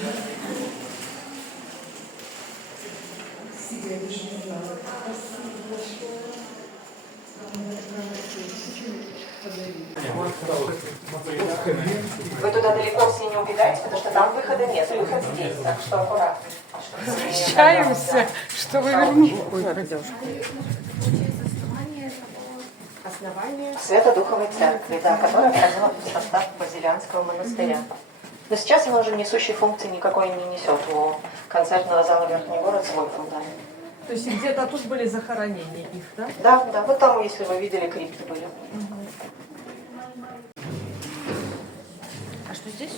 Вы туда далеко все не убегаете, потому что там выхода нет, выход здесь, так что аккуратно. Возвращаемся, что вы вернулись. Основание Свято-Духовой церкви, да, которая входила в состав Базилианского монастыря. Но сейчас она уже несущей функции никакой не несет. У концертного зала Верхний город свой фундамент. То есть где-то тут были захоронения их, да? Да, да, вот там, если вы видели, крипты были. А что здесь?